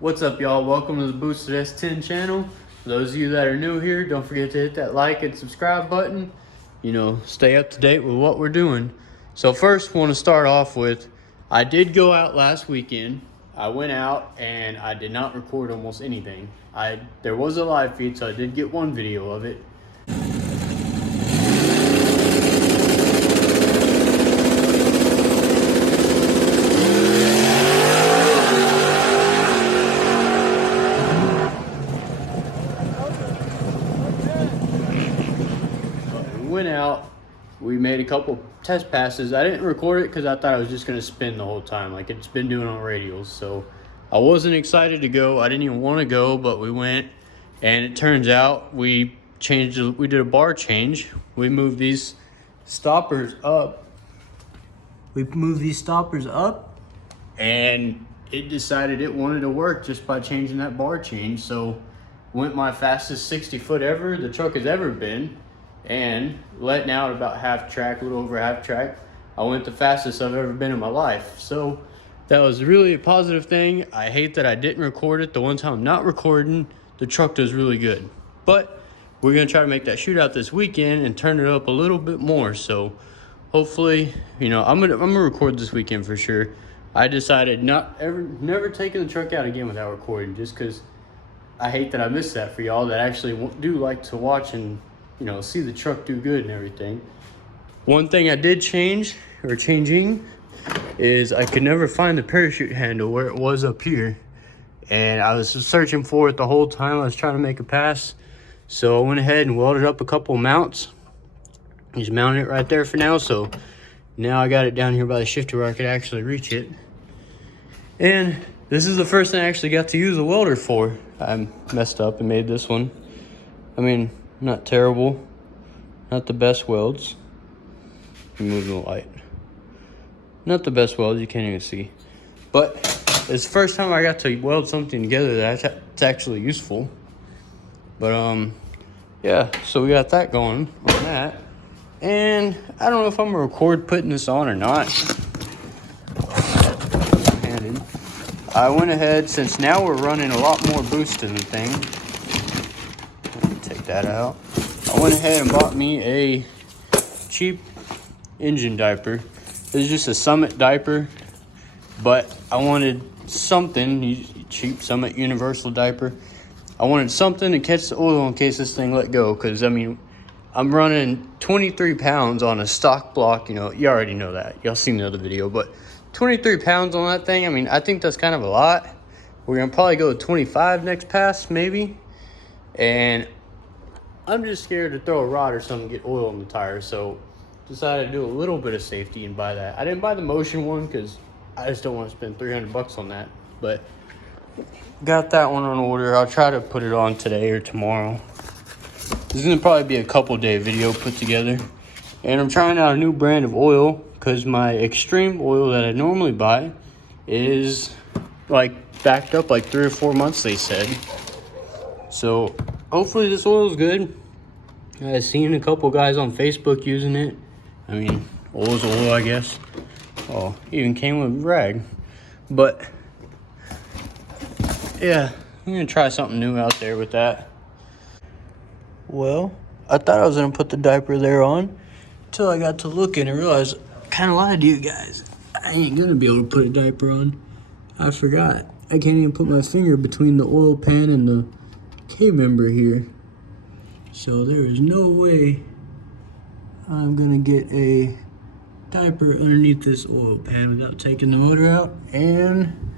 What's up, y'all? Welcome to the Boosted S10 channel. For those of you that are new here, don't forget to hit that like and subscribe button. Stay up to date with what we're doing. So first, want to start off with, I did go out last weekend. I went out and I did not record almost anything. There was a live feed, so I did get one video of it. Went out, we made a couple test passes. I didn't record it because I thought I was just going to spin the whole time like it's been doing on radials. So I wasn't excited to go. I didn't even want to go, but we went, and it turns out we did a bar change. We moved these stoppers up. And it decided it wanted to work just by changing that bar change. So went my fastest 60 foot ever the truck has ever been, and letting out about half track, a little over half track. I went the fastest I've ever been in my life. So that was really a positive thing. I hate that I didn't record it. The one time I'm not recording, the truck does really good. But we're gonna try to make that shootout this weekend and turn it up a little bit more. So hopefully, I'm gonna record this weekend for sure. I decided never taking the truck out again without recording, just because I hate that I missed that for y'all that actually do like to watch and see the truck do good and everything. One thing I did changing is I could never find the parachute handle where it was up here, and I was just searching for it the whole time I was trying to make a pass. So I went ahead and welded up a couple mounts. Just mounted it right there for now. So now I got it down here by the shifter where I could actually reach it. And this is the first thing I actually got to use a welder for. I messed up and made this one. I mean, not terrible, not the best welds. Move the light. Not the best welds, you can't even see. But it's the first time I got to weld something together that's actually useful. But yeah, so we got that going on that. And I don't know if I'm gonna record putting this on or not. I went ahead, since now we're running a lot more boost in the thing. Let me take that out. I went ahead and bought me a cheap engine diaper. This is just a Summit diaper, but I wanted something, cheap Summit universal diaper. I wanted something to catch the oil in case this thing let go, because I mean, I'm running 23 pounds on a stock block. You already know that. Y'all seen the other video, but 23 pounds on that thing, I mean, I think that's kind of a lot. We're going to probably go to 25 next pass, maybe. And I'm just scared to throw a rod or something and get oil in the tire. So decided to do a little bit of safety and buy that. I didn't buy the Motion one because I just don't want to spend 300 bucks on that. But got that one on order. I'll try to put it on today or tomorrow. This is going to probably be a couple day video put together. And I'm trying out a new brand of oil because my Extreme oil that I normally buy is like backed up like 3 or 4 months, they said. So hopefully this oil is good. I've seen a couple guys on Facebook using it. I mean, oil is oil, I guess. Oh, even came with rag. But yeah, I'm gonna try something new out there with that. Well, I thought I was gonna put the diaper there on until I got to looking and realized I kind of lied to you guys. I ain't gonna be able to put a diaper on. I forgot. I can't even put my finger between the oil pan and the K-member here. So there is no way I'm gonna get a diaper underneath this oil pan without taking the motor out. And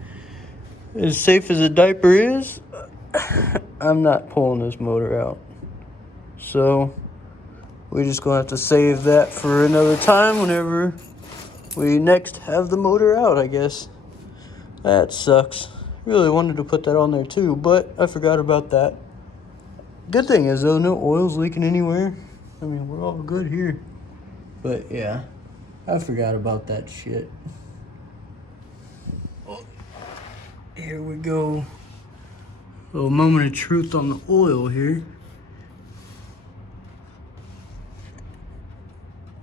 as safe as a diaper is, I'm not pulling this motor out. So we're just gonna have to save that for another time whenever we next have the motor out, I guess. That sucks. Really wanted to put that on there too, but I forgot about that. Good thing is though, no oil's leaking anywhere. I mean, we're all good here. But yeah, I forgot about that shit. Oh, here we go. A little moment of truth on the oil here.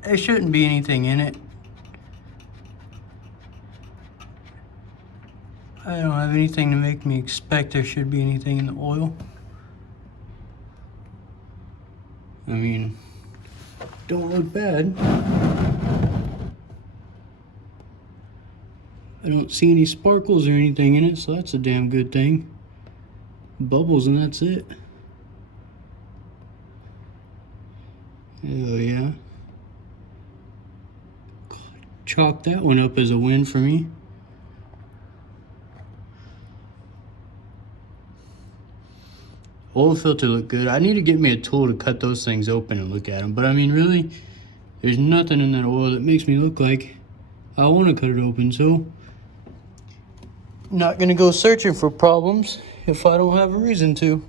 There shouldn't be anything in it. I don't have anything to make me expect there should be anything in the oil. I mean, don't look bad. I don't see any sparkles or anything in it, so that's a damn good thing. Bubbles and that's it. Oh yeah. Chalk that one up as a win for me. Oil filter look good. I need to get me a tool to cut those things open and look at them. But I mean, really, there's nothing in that oil that makes me look like I want to cut it open. So, not gonna go searching for problems if I don't have a reason to.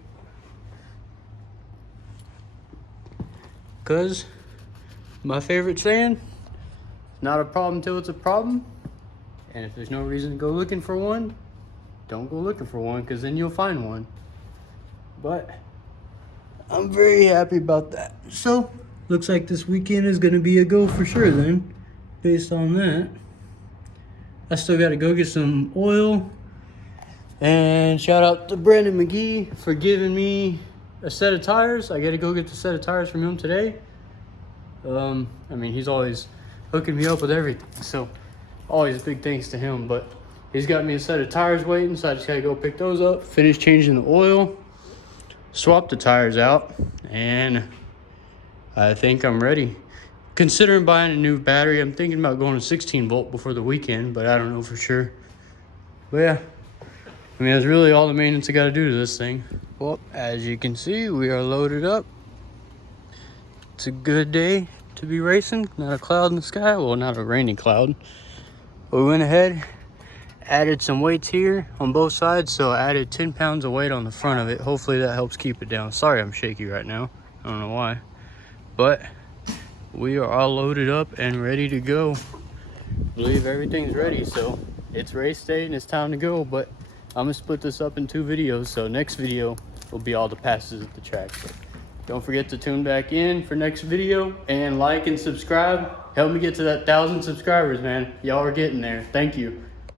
Cause my favorite saying, not a problem till it's a problem. And if there's no reason to go looking for one, don't go looking for one, because then you'll find one. But I'm very happy about that. So looks like this weekend is gonna be a go for sure then, based on that. I still gotta go get some oil. And shout out to Brandon McGee for giving me a set of tires. I gotta go get the set of tires from him today. I mean, he's always hooking me up with everything, so always big thanks to him. But he's got me a set of tires waiting, so I just gotta go pick those up, finish changing the oil, swap the tires out, and I think I'm ready. Considering buying a new battery, I'm thinking about going to 16 volt before the weekend, but I don't know for sure. But yeah, I mean, that's really all the maintenance I gotta do to this thing. Well, as you can see, we are loaded up. It's a good day to be racing. Not a cloud in the sky. Well, not a rainy cloud. But we went ahead, added some weights here on both sides. So I added 10 pounds of weight on the front of it. Hopefully that helps keep it down. Sorry I'm shaky right now. I don't know why. But we are all loaded up and ready to go. I believe everything's ready. So it's race day and it's time to go. But I'm going to split this up in 2 videos. So next video will be all the passes at the track. So don't forget to tune back in for next video and like and subscribe. Help me get to that 1,000 subscribers, man. Y'all are getting there. Thank you.